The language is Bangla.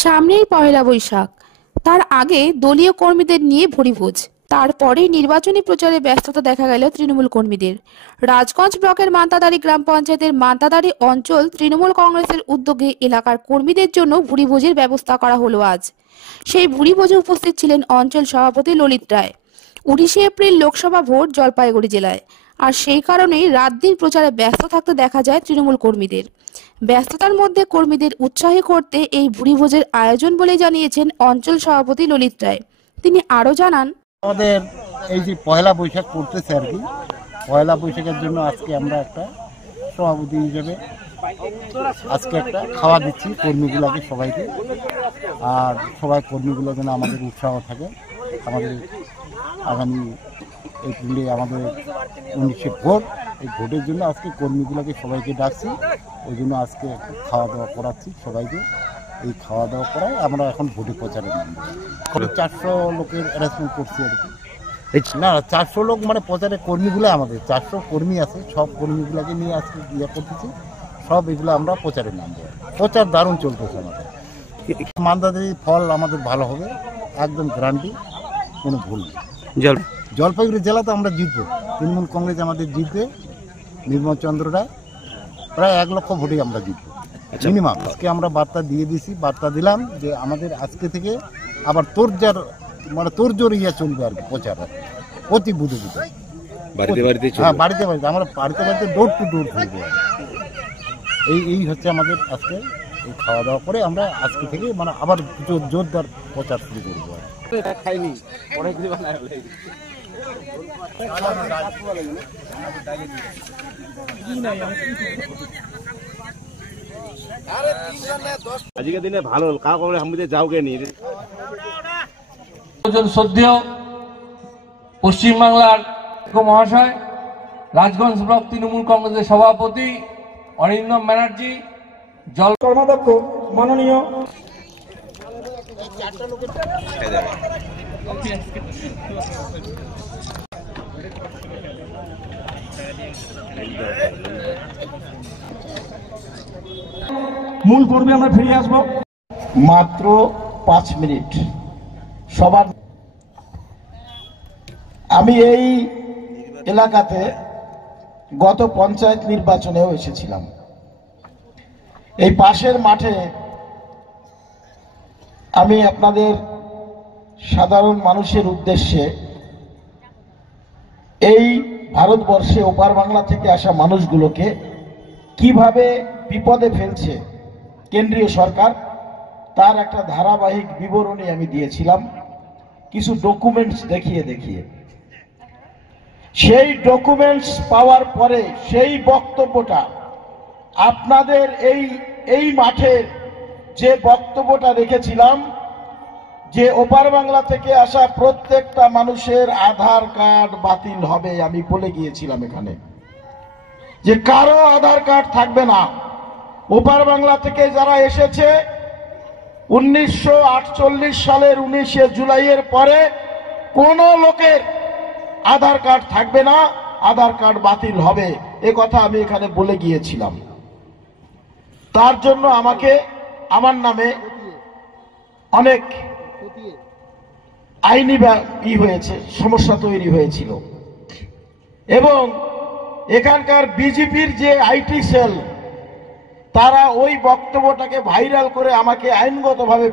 সামনেই পয়লা বৈশাখ, তার আগে দলীয় কর্মীদের নিয়ে ভুরিভোজ। তারপরেই নির্বাচনী প্রচারে ব্যস্ততা দেখা গেল তৃণমূল কর্মীদের। রাজগঞ্জ ব্লকের মান্তাদারি গ্রাম পঞ্চায়েতের মান্তাদারি অঞ্চল তৃণমূল কংগ্রেসের উদ্যোগে এলাকার কর্মীদের জন্য ভুরিভোজের ব্যবস্থা করা হলো আজ। সেই ভুরিভোজে উপস্থিত ছিলেন অঞ্চল সভাপতি ললিত রায়। 19 এপ্রিল লোকসভা ভোট জলপাইগুড়ি জেলায়, আর সেই কারণেই রাত দিন প্রচারে ব্যস্ত থাকতে দেখা যায় তৃণমূল কর্মীদের। ব্যস্ততার মধ্যে কর্মীদের উৎসাহী করতে এই ভুরিভোজের আয়োজন বলে জানিয়েছেন অঞ্চল সভাপতি ললিত রায়। তিনি আরো জানান, আমাদের এই যে পয়লা বৈশাখ পড়তেছে আর কি, পয়লা বৈশাখের জন্য আজকে আমরা একটা সভাপতি হিসেবে আজকে একটা খাওয়া দিচ্ছি কর্মীগুলোকে, সবাইকে। আর সবাই কর্মীগুলো যেন আমাদের উৎসাহ থাকে। আমাদের আগামী এপ্রিলে আমাদের 19 ভোট, এই ভোটের জন্য আজকে কর্মীগুলোকে সবাইকে ডাকছি। ওই জন্য আজকে একটু খাওয়া দাওয়া করাচ্ছি সবাইকে। এই খাওয়া দাওয়া করায় আমরা এখন ভোটে প্রচারে নামবো। 400 লোকের অ্যারেঞ্জমেন্ট করছি আর কি। না, 400 লোক মানে প্রচারের কর্মীগুলো, আমাদের 400 কর্মী আছে, সব কর্মীগুলোকে নিয়ে আজকে ইয়ে করতেছি। সব এগুলো আমরা প্রচারে নামবো। প্রচার দারুণ চলতেছে আমাদের। মান্দাদারি ফল আমাদের ভালো হবে, একদম গ্যারান্টি, কোনো ভুল নেই। জলপাইগুড়ি জেলাতে আমরা জিতবো, তৃণমূল কংগ্রেস আমাদের জিতবে। নির্মল চন্দ্র রায় প্রায় 1 লক্ষ ভোটে আমরা জিতবো মিনিমাম। আজকে আমরা বার্তা দিয়ে দিছি, বার্তা দিলাম যে আমাদের আজকে থেকে আবার তোরজোর ইয়ে চলবে আর কি, প্রচার প্রতি বুধে বুধে হ্যাঁ, বাড়িতে বাড়িতে আমরা বাড়িতে ডোর টু ডোর ঘুরবো। এই হচ্ছে আমাদের আজকে এই খাওয়া দাওয়া করে আমরা আজকে থেকে মানে আবার জোরদার প্রচার শুরু করবো। আজকে দিনে ভালো কাউকে হামিতে যাওগে নি শ্রদ্ধেয় পশ্চিমবাংলার মহাশয়, রাজগঞ্জ ব্লক তৃণমূল কংগ্রেসের সভাপতি অরিন্দম ব্যানার্জি, জল কর্মাধ্যক্ষ মাননীয় মূল পর্বে আমরা ফিরে আসবো। মাত্র 5 মিনিট সবার। আমি এই এলাকাতে গত পঞ্চায়েত নির্বাচনেও এসেছিলাম। এই পাশের মাঠে আমি আপনাদের সাধারণ মানুষের উদ্দেশ্যে এই ভারতবর্ষে ওপার বাংলা থেকে আসা মানুষগুলোকে কিভাবে বিপদে ফেলছে কেন্দ্রীয় সরকার, তার একটা ধারাবাহিক বিবরণী আমি দিয়েছিলাম কিছু ডকুমেন্টস দেখিয়ে। সেই ডকুমেন্টস পাওয়ার পরে সেই বক্তব্যটা আপনাদের এই মাঠের যে বক্তব্যটা রেখেছিলাম, যে ওপার বাংলা থেকে আসা প্রত্যেকটা মানুষের আধার কার্ড বাতিল হবে, আমি বলে গিয়েছিলাম এখানে যে কারো আধার কার্ড থাকবে না। ওপার বাংলা থেকে যারা এসেছে 1948 সালের 19 জুলাইয়ের পরে কোন লোকের আধার কার্ড থাকবে না, আধার কার্ড বাতিল হবে, এ কথা আমি এখানে বলে গিয়েছিলাম। তার জন্য আমার নামে অনেক আইনি হয়েছে, সমস্যা তৈরি হয়েছিল। এবং এখানকার বিজেপির যে আইটি সেল, তারা ওই বক্তব্যটাকে ভাইরাল করে আমাকে আইনগতভাবে